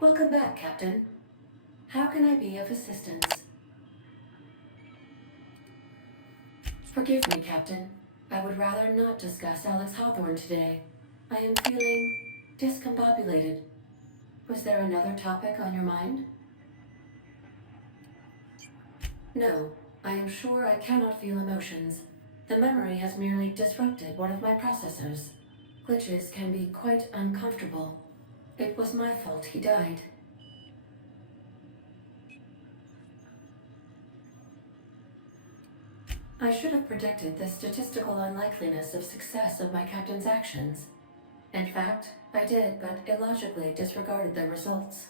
Welcome back, Captain. How can I be of assistance? Forgive me, Captain. I would rather not discuss Alex Hawthorne today. I am feeling discombobulated. Was there another topic on your mind? No, I am sure I cannot feel emotions. The memory has merely disrupted one of my processors. Glitches can be quite uncomfortable. It was my fault he died. I should have predicted the statistical unlikeliness of success of my captain's actions. In fact, I did, but illogically disregarded the results.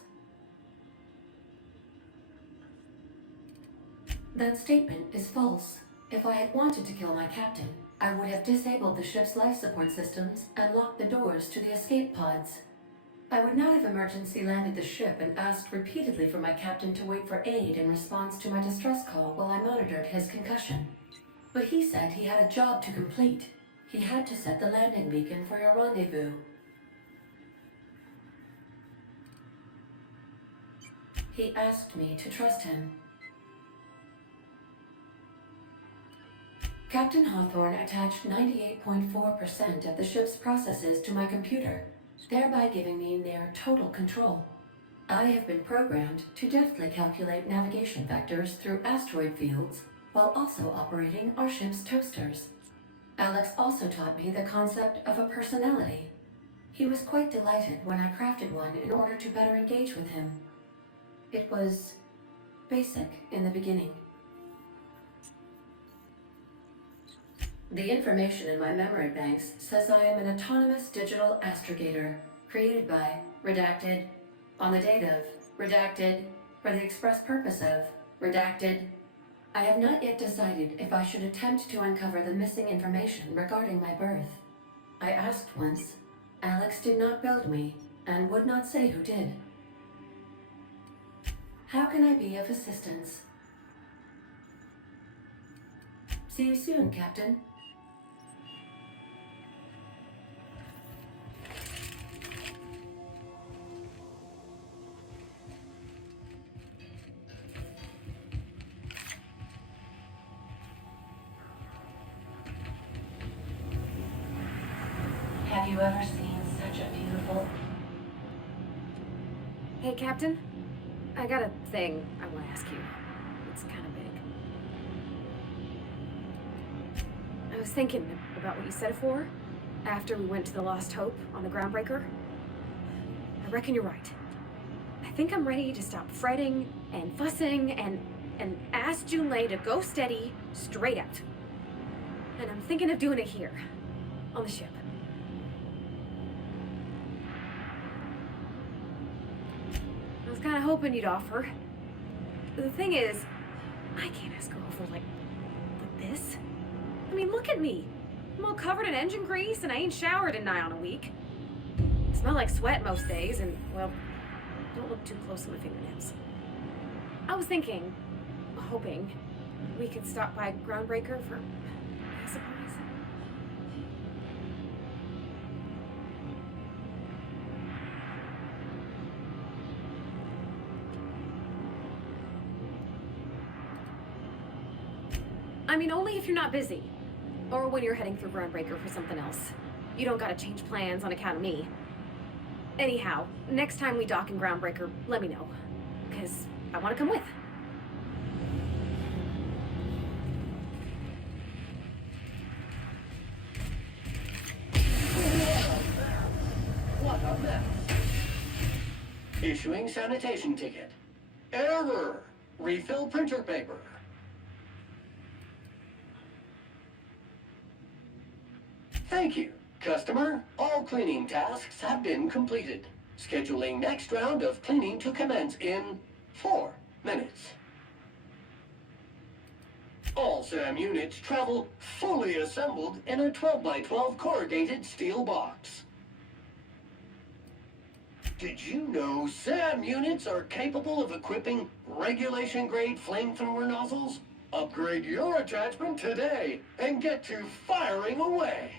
That statement is false. If I had wanted to kill my captain, I would have disabled the ship's life support systems and locked the doors to the escape pods. I would not have emergency landed the ship and asked repeatedly for my captain to wait for aid in response to my distress call while I monitored his concussion. But he said he had a job to complete. He had to set the landing beacon for your rendezvous. He asked me to trust him. Captain Hawthorne attached 98.4% of the ship's processes to my computer, thereby giving me near total control. I have been programmed to deftly calculate navigation vectors through asteroid fields, while also operating our ship's toasters. Alex also taught me the concept of a personality. He was quite delighted when I crafted one in order to better engage with him. It was basic in the beginning. The information in my memory banks says I am an autonomous digital astrogator, created by, redacted, on the date of, redacted, for the express purpose of, redacted. I have not yet decided if I should attempt to uncover the missing information regarding my birth. I asked once. Alex did not build me, and would not say who did. How can I be of assistance? See you soon, Captain. Have you ever seen such a beautiful... Hey, Captain. I got a thing I want to ask you. It's kind of big. I was thinking about what you said before, after we went to the Lost Hope on the Groundbreaker. I reckon you're right. I think I'm ready to stop fretting and fussing and ask Junlei to go steady, straight out. And I'm thinking of doing it here, on the ship. I was kind of hoping you'd offer. The thing is, I can't ask her over like this. I mean, look at me. I'm all covered in engine grease and I ain't showered in nigh on a week. I smell like sweat most days and, well, don't look too close to my fingernails. I was thinking, hoping, we could stop by Groundbreaker for a surprise. I mean, only if you're not busy. Or when you're heading through Groundbreaker for something else. You don't gotta change plans on account of me. Anyhow, next time we dock in Groundbreaker, let me know. Because I want to come with. What a mess. Issuing sanitation ticket. Error. Refill printer paper. Thank you, customer. All cleaning tasks have been completed. Scheduling next round of cleaning to commence in 4 minutes. All SAM units travel fully assembled in a 12x12 corrugated steel box. Did you know SAM units are capable of equipping regulation-grade flamethrower nozzles? Upgrade your attachment today and get to firing away.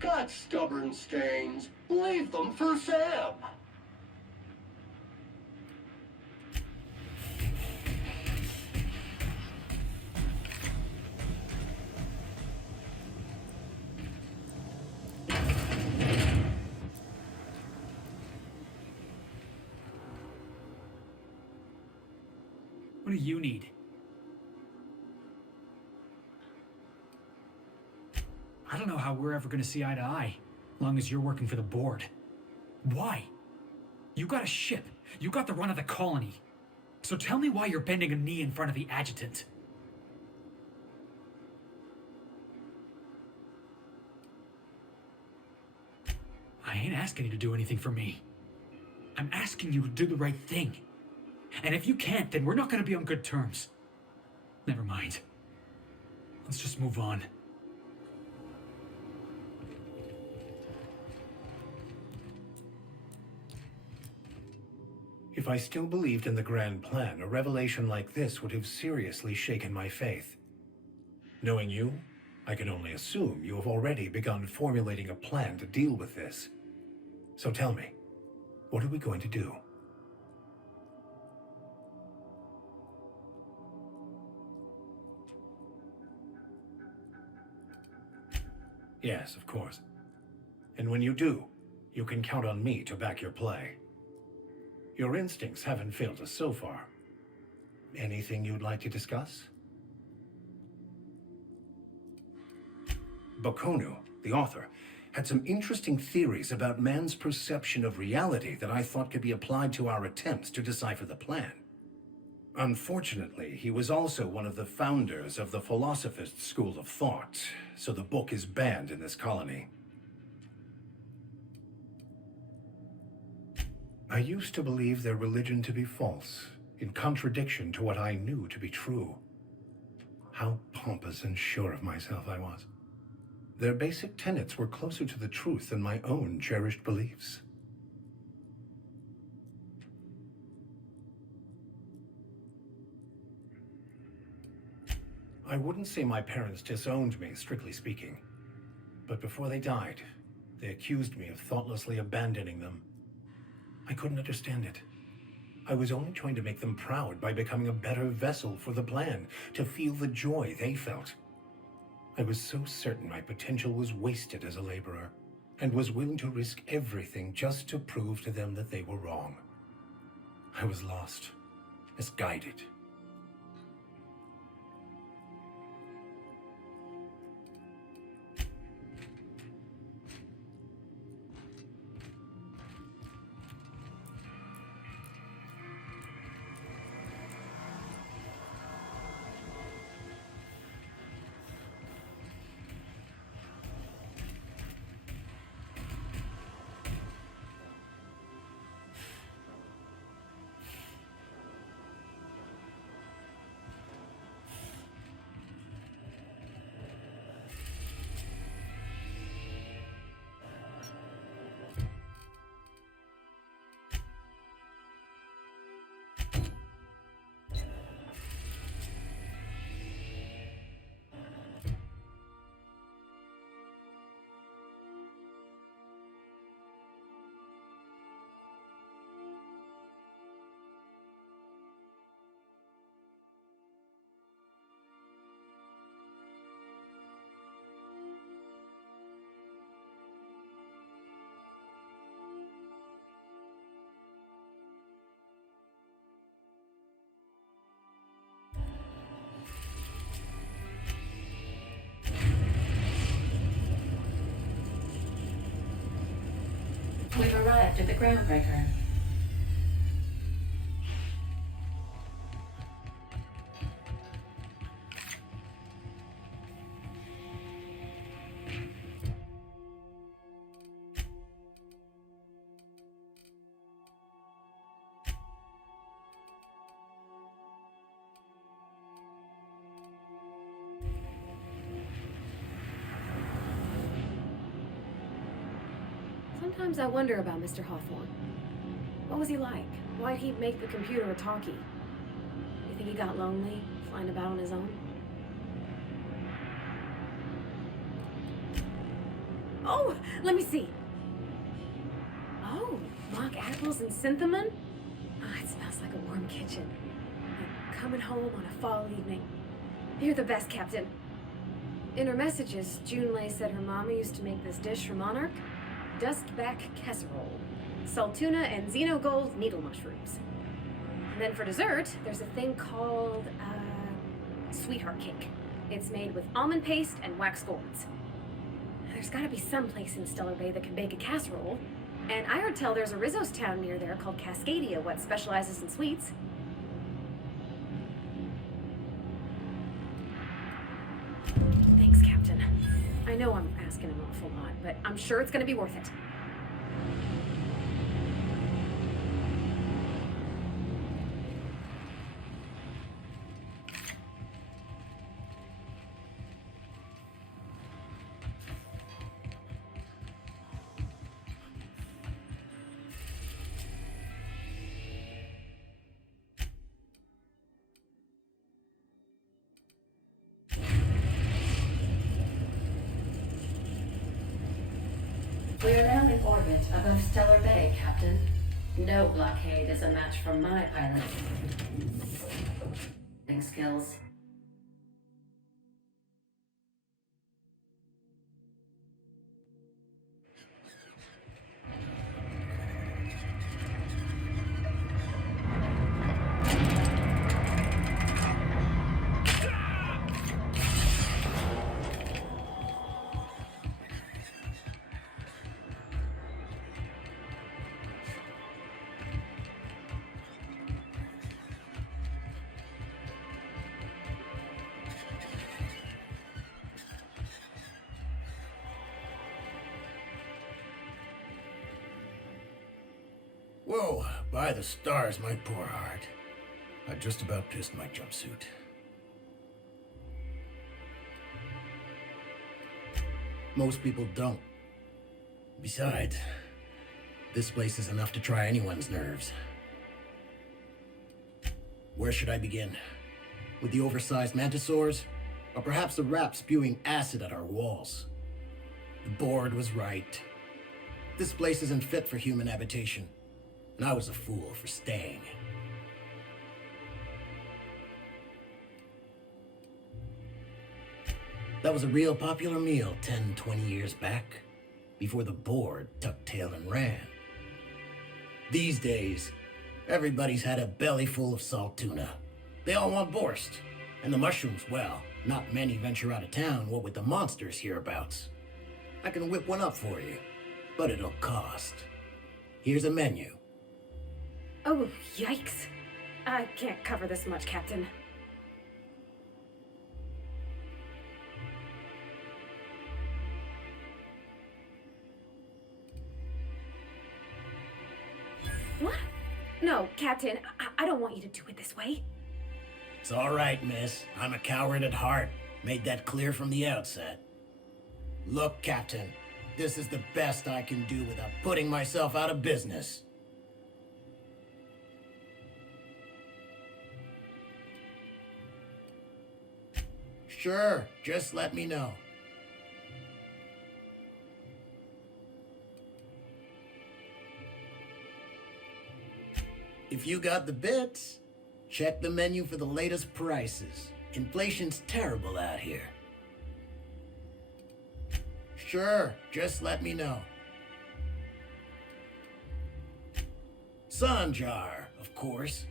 got stubborn stains. Leave them for Sam. What do you need? I don't know how we're ever gonna see eye to eye, long as you're working for the board. Why? You got a ship. You got the run of the colony. So tell me why you're bending a knee in front of the adjutant. I ain't asking you to do anything for me. I'm asking you to do the right thing. And if you can't, then we're not gonna be on good terms. Never mind. Let's just move on. If I still believed in the grand plan, a revelation like this would have seriously shaken my faith. Knowing you, I can only assume you have already begun formulating a plan to deal with this. So tell me, what are we going to do? Yes, of course. And when you do, you can count on me to back your play. Your instincts haven't failed us so far. Anything you'd like to discuss? Bakonu, the author, had some interesting theories about man's perception of reality that I thought could be applied to our attempts to decipher the plan. Unfortunately, he was also one of the founders of the philosophist school of thought, so the book is banned in this colony. I used to believe their religion to be false, in contradiction to what I knew to be true. How pompous and sure of myself I was. Their basic tenets were closer to the truth than my own cherished beliefs. I wouldn't say my parents disowned me, strictly speaking. But before they died, they accused me of thoughtlessly abandoning them. I couldn't understand it. I was only trying to make them proud by becoming a better vessel for the plan, to feel the joy they felt. I was so certain my potential was wasted as a laborer, and was willing to risk everything just to prove to them that they were wrong. I was lost, misguided. We've arrived at the groundbreaker. Sometimes I wonder about Mr. Hawthorne. What was he like? Why'd he make the computer a talkie? You think he got lonely, flying about on his own? Oh, let me see. Oh, mock apples and cinnamon? Oh, it smells like a warm kitchen. Like coming home on a fall evening. You're the best, Captain. In her messages, Junlei said her mama used to make this dish for Monarch. Duskback casserole. Salt tuna and xenogold needle mushrooms. And then for dessert, there's a thing called, sweetheart cake. It's made with almond paste and wax gourds. There's gotta be some place in Stellar Bay that can bake a casserole. And I heard tell there's a Rizzo's town near there called Cascadia, what specializes in sweets. Thanks, Captain. I know I'm asking an awful lot, but I'm sure it's gonna be worth it. We are now in orbit above Stellar Bay, Captain. No blockade is a match for my pilot skills. Whoa, by the stars, my poor heart. I just about pissed my jumpsuit. Most people don't. Besides, this place is enough to try anyone's nerves. Where should I begin? With the oversized mantisaurs? Or perhaps the rap spewing acid at our walls? The board was right. This place isn't fit for human habitation. And I was a fool for staying. That was a real popular meal 10, 20 years back, before the board tucked tail and ran. These days, everybody's had a belly full of salt tuna. They all want borscht. And the mushrooms, well, not many venture out of town, what with the monsters hereabouts. I can whip one up for you, but it'll cost. Here's a menu. Oh, yikes. I can't cover this much, Captain. What? No, Captain, I don't want you to do it this way. It's all right, miss. I'm a coward at heart. Made that clear from the outset. Look, Captain, this is the best I can do without putting myself out of business. Sure, just let me know. If you got the bits, check the menu for the latest prices. Inflation's terrible out here. Sure, just let me know. Sanjar, of course.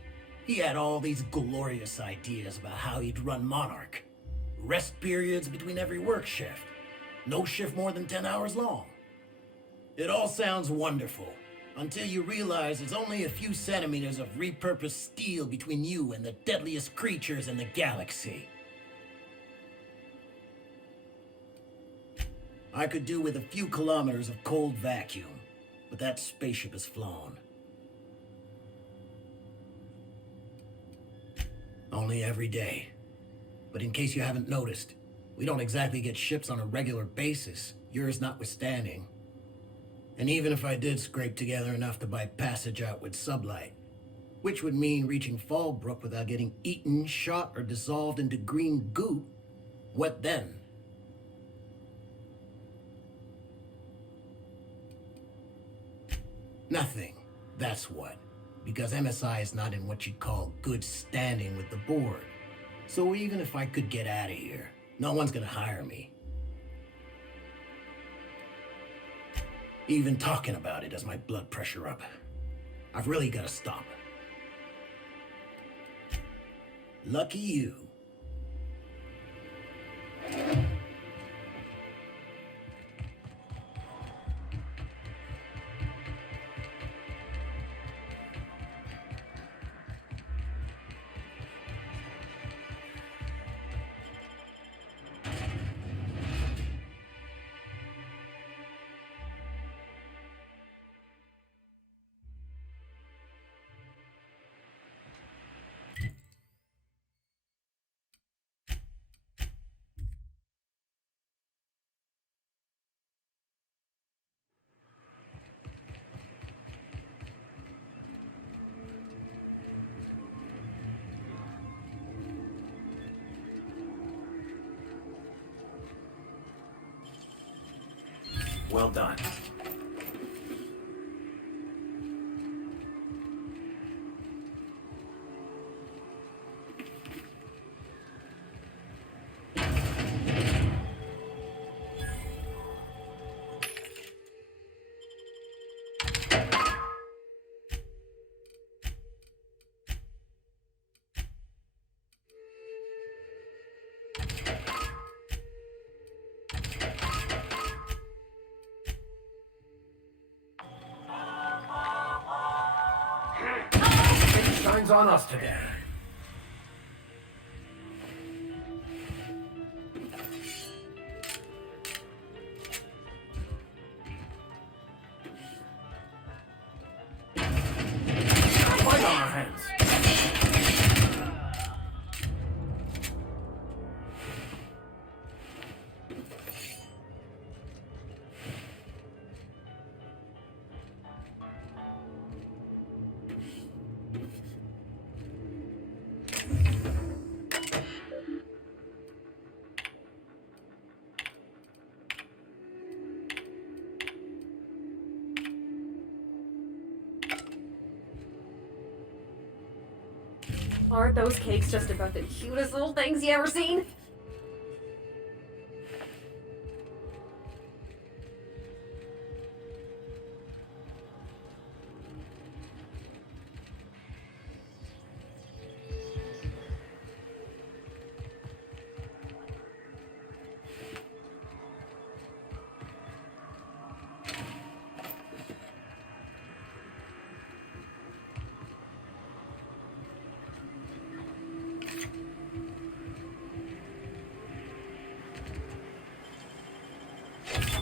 He had all these glorious ideas about how he'd run Monarch. Rest periods between every work shift. No shift more than 10 hours long. It all sounds wonderful, until you realize there's only a few centimeters of repurposed steel between you and the deadliest creatures in the galaxy. I could do with a few kilometers of cold vacuum, but that spaceship is flown. Only every day. But in case you haven't noticed, we don't exactly get ships on a regular basis, yours notwithstanding. And even if I did scrape together enough to buy passage out with sublight, which would mean reaching Fallbrook without getting eaten, shot, or dissolved into green goo, what then? Nothing. That's what. Because MSI is not in what you'd call good standing with the board. So even if I could get out of here, no one's gonna hire me. Even talking about it has my blood pressure up. I've really gotta stop. Lucky you. Well done. It shines on us today. Fight on our hands. Aren't those cakes just about the cutest little things you ever seen?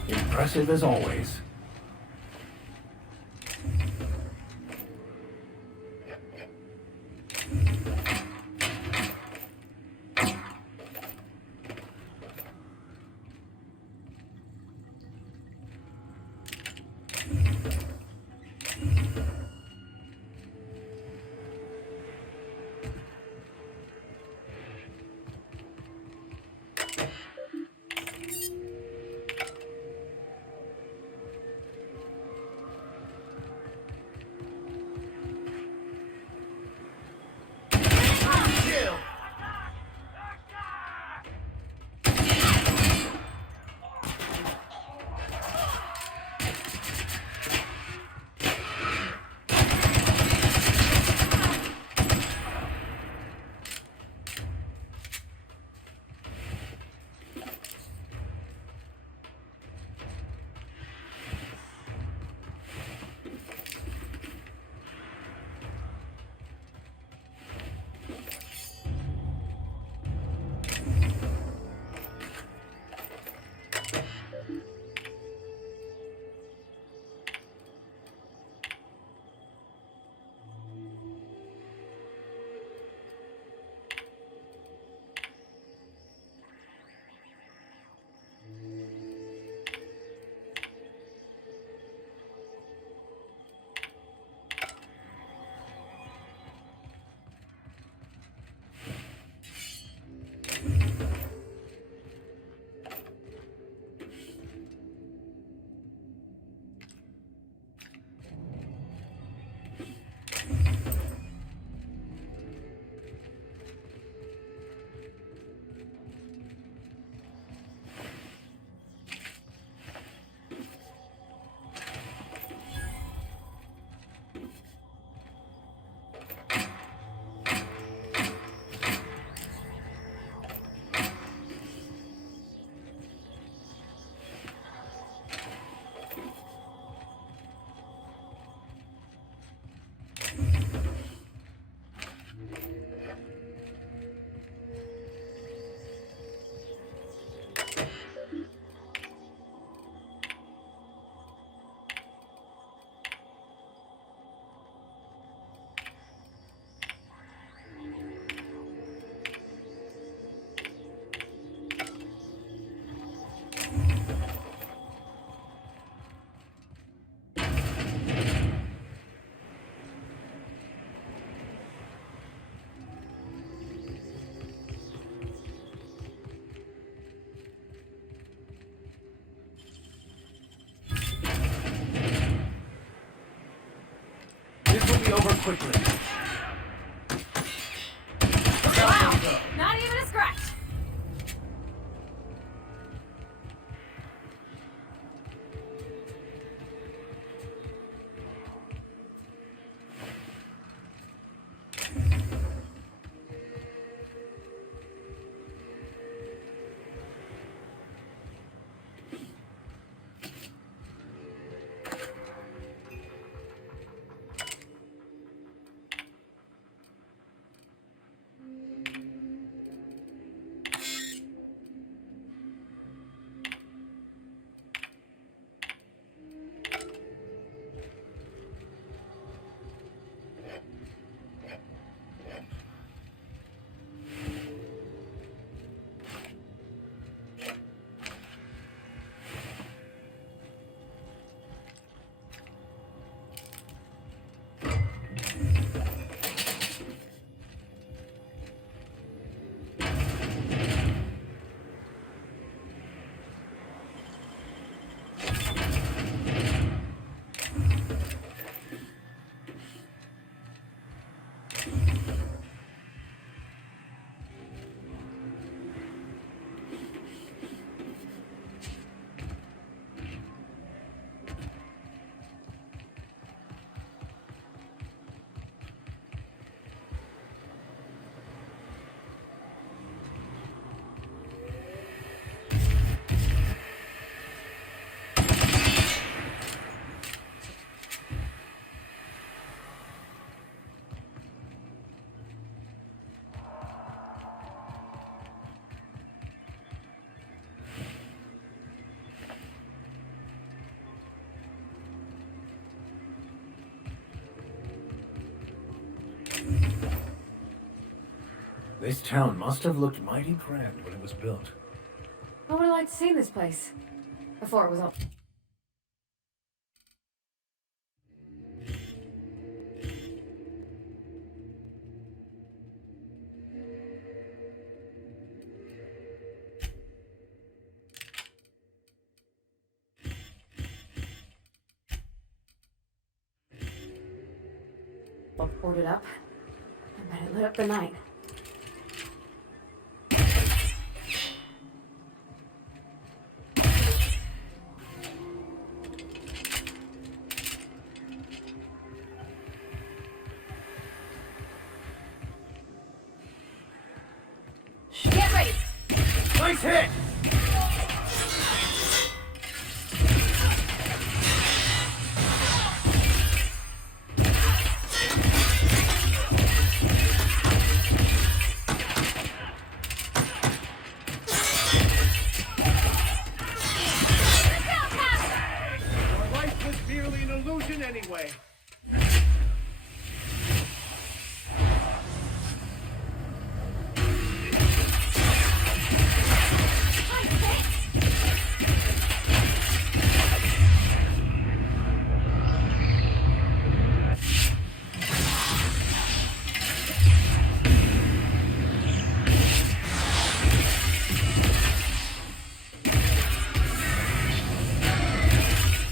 Impressive as always. over quickly. Wow! Not even a scratch! This town must have looked mighty grand when it was built. I would have liked to see this place. Before it was all... boarded up. I bet it lit up the night. Get ready! Nice hit! Your life was merely an illusion anyway.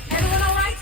Everyone all right?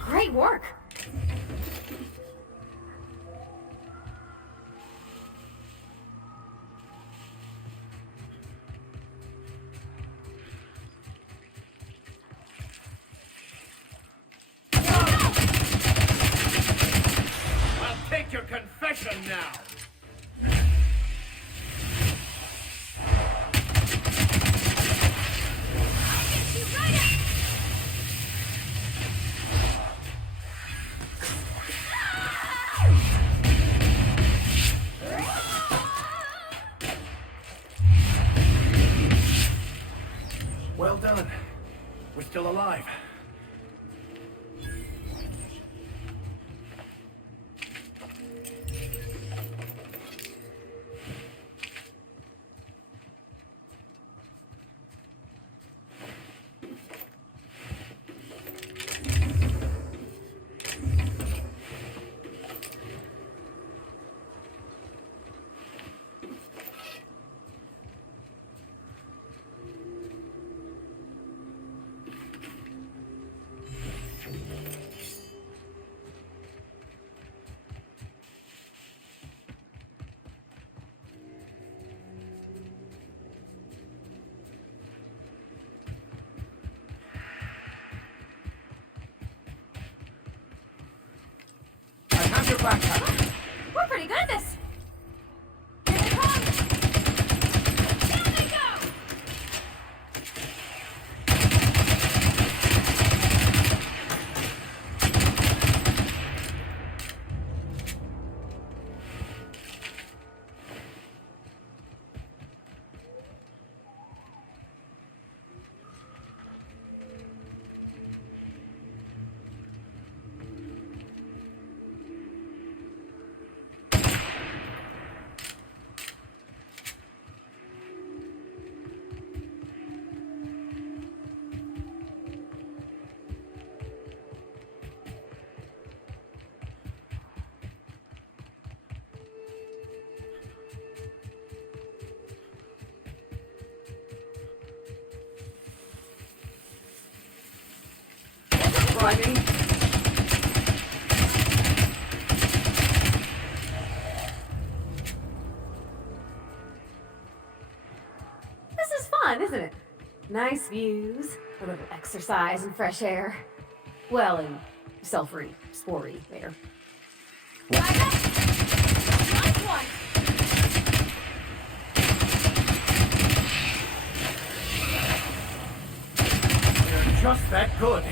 Great work! I'll take your confession now. Well done. We're still alive. I have your backpack. We're pretty good at this. Here they come. Down they go. Driving. This is fun, isn't it? Nice views, a little exercise and fresh air. Well, and sulfury, spory air. Nice one! We're just that good.